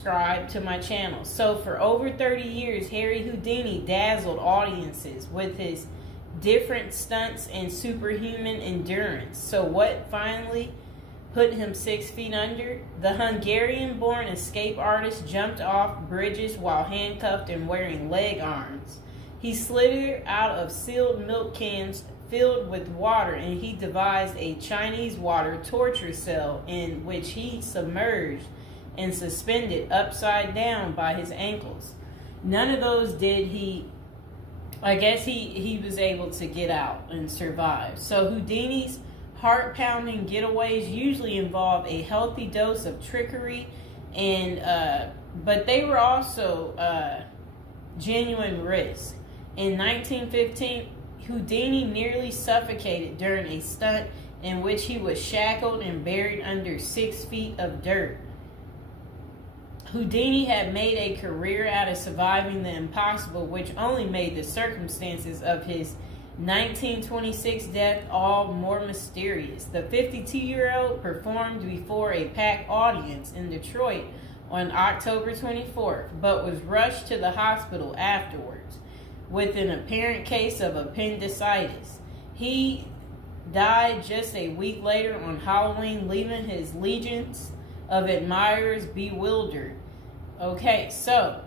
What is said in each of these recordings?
Subscribe to my channel. So for over 30 years, Harry Houdini dazzled audiences with his different stunts and superhuman endurance. So what finally put him 6 feet under? The Hungarian-born escape artist jumped off bridges while handcuffed and wearing leg irons. He slithered out of sealed milk cans filled with water, and he devised a Chinese water torture cell in which he submerged and suspended upside down by his ankles. None of those did he. I guess he was able to get out and survive. So Houdini's heart-pounding getaways usually involve a healthy dose of trickery, and but they were also genuine risks. In 1915, Houdini nearly suffocated during a stunt in which he was shackled and buried under 6 feet of dirt. Houdini had made a career out of surviving the impossible, which only made the circumstances of his 1926 death all more mysterious. The 52-year-old performed before a packed audience in Detroit on October 24th, but was rushed to the hospital afterwards with an apparent case of appendicitis. He died just a week later on Halloween, leaving his legions of admirers bewildered. Okay, so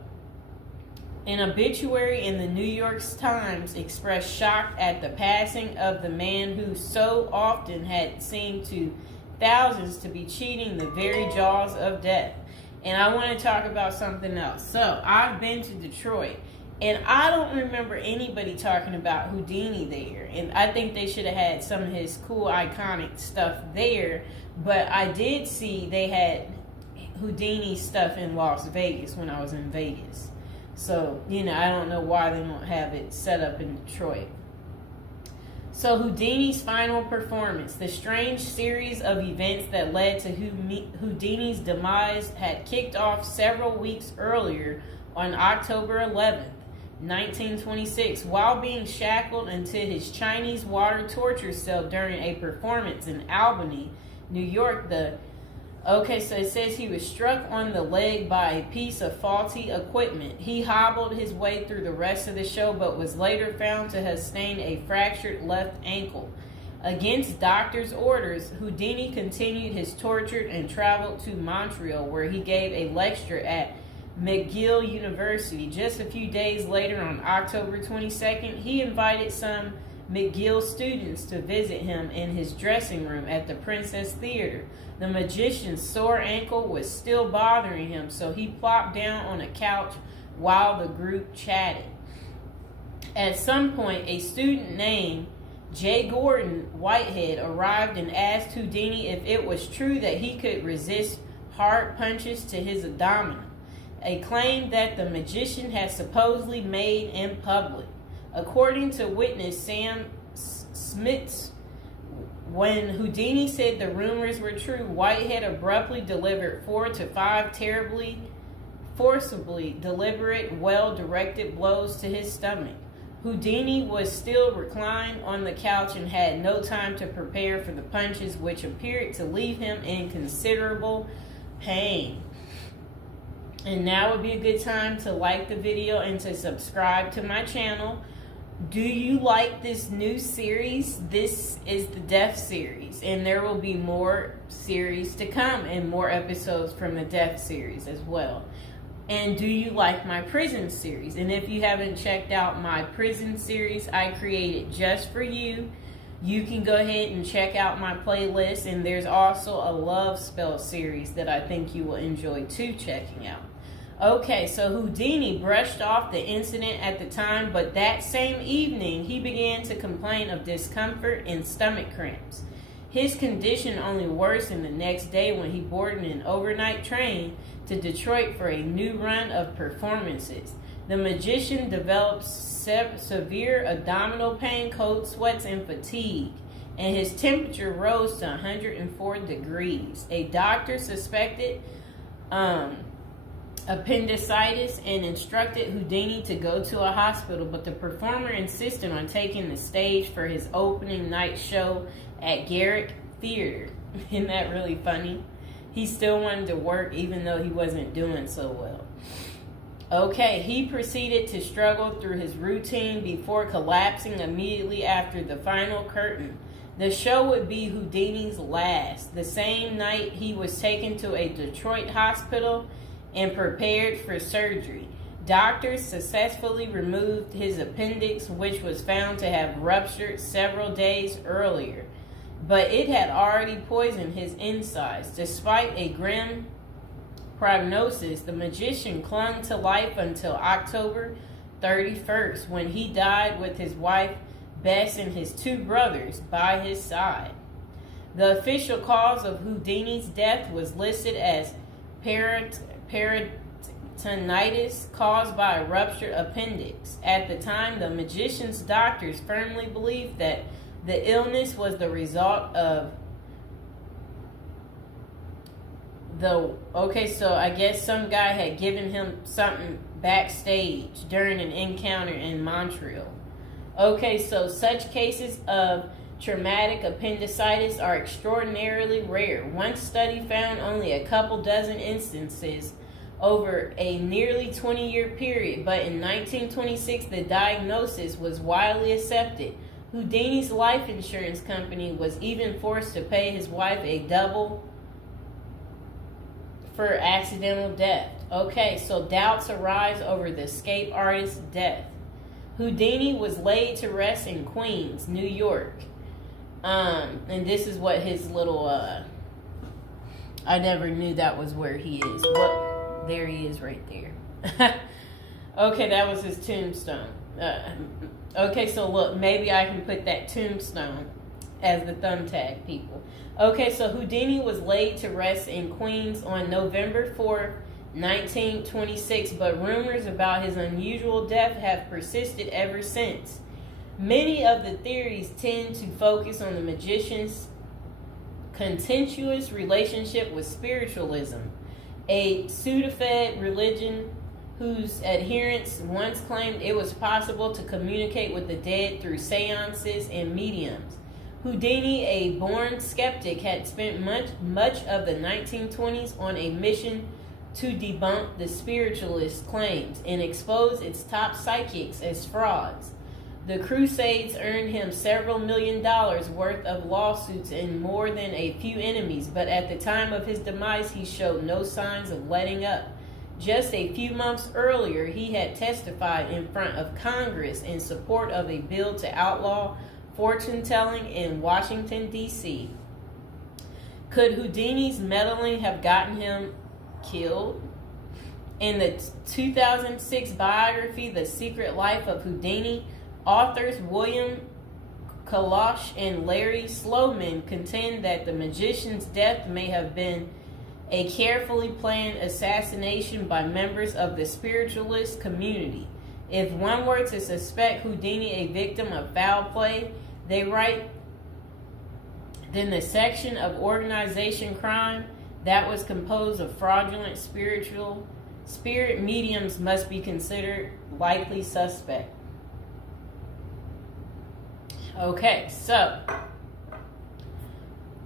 an obituary in the New York Times expressed shock at the passing of the man who so often had seemed to thousands to be cheating the very jaws of death. And I want to talk about something else. So I've been to Detroit, and I don't remember anybody talking about Houdini there. And I think they should have had some of his cool, iconic stuff there. But I did see they had Houdini stuff in Las Vegas when I was in Vegas. So, I don't know why they don't have it set up in Detroit. So Houdini's final performance. The strange series of events that led to Houdini's demise had kicked off several weeks earlier on October 11th, 1926, while being shackled into his Chinese water torture cell during a performance in Albany, New York. So it says he was struck on the leg by a piece of faulty equipment. He hobbled his way through the rest of the show, but was later found to have sustained a fractured left ankle. Against doctors' orders, Houdini continued his torture and traveled to Montreal, where he gave a lecture at McGill University. Just a few days later, on October 22nd, he invited some McGill students to visit him in his dressing room at the Princess Theater. The magician's sore ankle was still bothering him, so he plopped down on a couch while the group chatted. At some point, a student named J. Gordon Whitehead arrived and asked Houdini if it was true that he could resist hard punches to his abdomen, a claim that the magician had supposedly made in public. According to witness Sam Smits, when Houdini said the rumors were true, Whitehead abruptly delivered 4 to 5 terribly, forcibly deliberate, well-directed blows to his stomach. Houdini was still reclined on the couch and had no time to prepare for the punches, which appeared to leave him in considerable pain. And now would be a good time to like the video and to subscribe to my channel. Do you like this new series? This is the Death series, and there will be more series to come and more episodes from the Death series as well. And do you like my prison series? And if you haven't checked out my prison series I created just for you, you can go ahead and check out my playlist. And there's also a love spell series that I think you will enjoy too checking out. Okay, so Houdini brushed off the incident at the time, but that same evening he began to complain of discomfort and stomach cramps. His condition only worsened the next day when he boarded an overnight train to Detroit for a new run of performances. The magician developed severe abdominal pain, cold sweats, and fatigue, and his temperature rose to 104 degrees. A doctor suspected appendicitis and instructed Houdini to go to a hospital, but the performer insisted on taking the stage for his opening night show at Garrick Theater. Isn't that really funny? He still wanted to work even though he wasn't doing so well. Okay, he proceeded to struggle through his routine before collapsing immediately after the final curtain. The show would be Houdini's last. The same night, he was taken to a Detroit hospital and prepared for surgery. Doctors successfully removed his appendix, which was found to have ruptured several days earlier, but it had already poisoned his insides. Despite a grim prognosis, the magician clung to life until October 31st, when he died with his wife Bess and his two brothers by his side. The official cause of Houdini's death was listed as peritonitis caused by a ruptured appendix. At the time, the magician's doctors firmly believed that the illness was the result of so I guess some guy had given him something backstage during an encounter in Montreal. Okay, so such cases of traumatic appendicitis are extraordinarily rare. One study found only a couple dozen instances over a nearly 20-year period, but in 1926 the diagnosis was widely accepted. Houdini's life insurance company was even forced to pay his wife a double for accidental death. Okay, so doubts arise over the escape artist's death. Houdini was laid to rest in Queens, New York. And this is what his little, I never knew that was where he is. Well, there he is right there. Okay, that was his tombstone. Okay, so look, maybe I can put that tombstone as the thumbtack, people. Okay, so Houdini was laid to rest in Queens on November 4th, 1926, but rumors about his unusual death have persisted ever since. Many of the theories tend to focus on the magician's contentious relationship with spiritualism, a pseudo-fed religion whose adherents once claimed it was possible to communicate with the dead through seances and mediums. Houdini, a born skeptic, had spent much of the 1920s on a mission to debunk the spiritualist claims and expose its top psychics as frauds. The crusades earned him several $1 million worth of lawsuits and more than a few enemies, but at the time of his demise, he showed no signs of letting up. Just a few months earlier, he had testified in front of Congress in support of a bill to outlaw fortune-telling in Washington, D.C. Could Houdini's meddling have gotten him killed? In the 2006 biography, The Secret Life of Houdini, authors William Kalash and Larry Sloman contend that the magician's death may have been a carefully planned assassination by members of the spiritualist community. If one were to suspect Houdini a victim of foul play, they write, then the section of organization crime that was composed of fraudulent spirit mediums must be considered likely suspect. Okay, so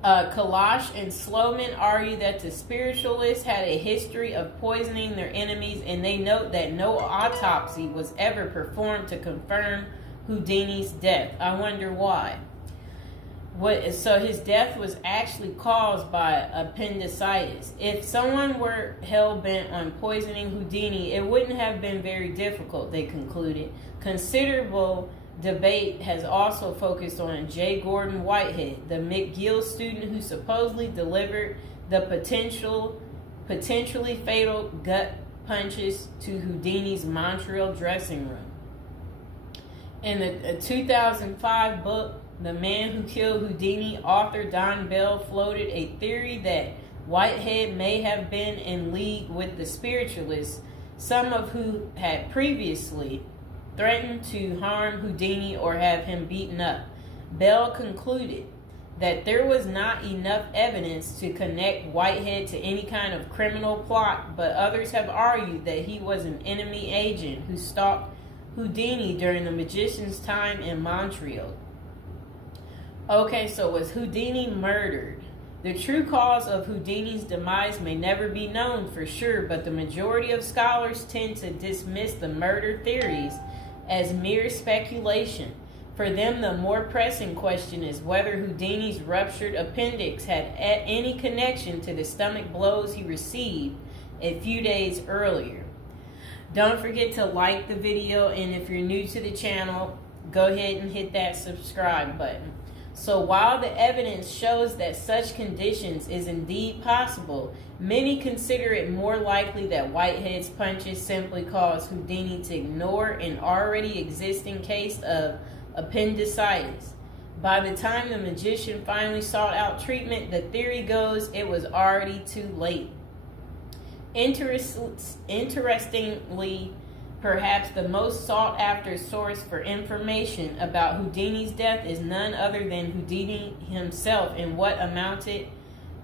Kalash and Sloman argue that the spiritualists had a history of poisoning their enemies, and they note that no autopsy was ever performed to confirm Houdini's death. I wonder why. So his death was actually caused by appendicitis. If someone were hell-bent on poisoning Houdini, it wouldn't have been very difficult, they concluded. Considerable debate has also focused on J. Gordon Whitehead, the McGill student who supposedly delivered the potentially fatal gut punches to Houdini's Montreal dressing room. In the 2005 book, The Man Who Killed Houdini, author Don Bell floated a theory that Whitehead may have been in league with the spiritualists, some of who had previously threatened to harm Houdini or have him beaten up. Bell concluded that there was not enough evidence to connect Whitehead to any kind of criminal plot, but others have argued that he was an enemy agent who stalked Houdini during the magician's time in Montreal. Okay, so was Houdini murdered? The true cause of Houdini's demise may never be known for sure, but the majority of scholars tend to dismiss the murder theories as mere speculation. For them, the more pressing question is whether Houdini's ruptured appendix had any connection to the stomach blows he received a few days earlier. Don't forget to like the video, and if you're new to the channel, go ahead and hit that subscribe button. So while the evidence shows that such conditions is indeed possible, many consider it more likely that Whitehead's punches simply caused Houdini to ignore an already existing case of appendicitis. By the time the magician finally sought out treatment, the theory goes it was already too late. Interestingly, perhaps the most sought after source for information about Houdini's death is none other than Houdini himself in what amounted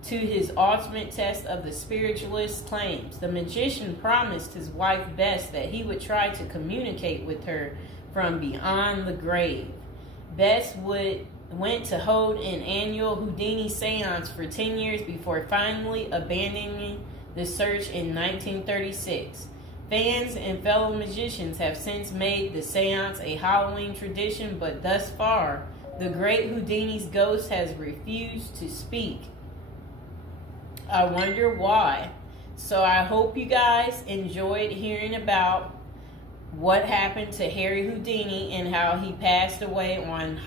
to his ultimate test of the spiritualist's claims. The magician promised his wife Bess that he would try to communicate with her from beyond the grave. Bess went to hold an annual Houdini seance for 10 years before finally abandoning the search in 1936. Fans and fellow magicians have since made the seance a Halloween tradition, but thus far, the great Houdini's ghost has refused to speak. I wonder why. So I hope you guys enjoyed hearing about what happened to Harry Houdini and how he passed away on